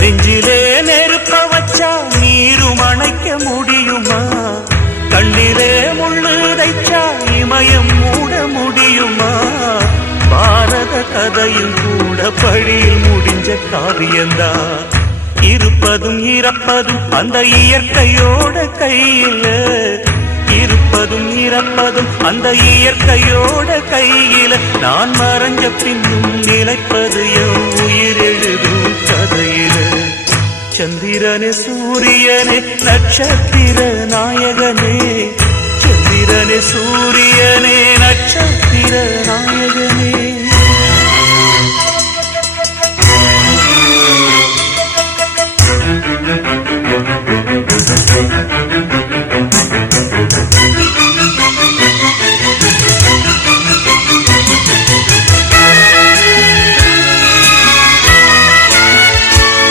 நெஞ்சிலே நெருப்ப வச்சா நீரும் அணைக்க முடியுமா? கண்ணிலே முள்ளு தைச்சா இமயம் மூட முடியுமா? பாரத கதையில் கூட பழியில் முடிஞ்ச காவியந்தான். இருப்பதும் இறப்பதும் அந்த இயற்கையோட கையில, இருப்பதும் இறப்பதும் அந்த இயற்கையோட கையில. நான் மறைஞ்ச பின்னும் நிலைப்பது என் உயிர் எழுதும் கதையில. சந்திரனே சூரியனே நட்சத்திர நாயகனே, சந்திரனே சூரியனே நட்சத்திர நாயகனே.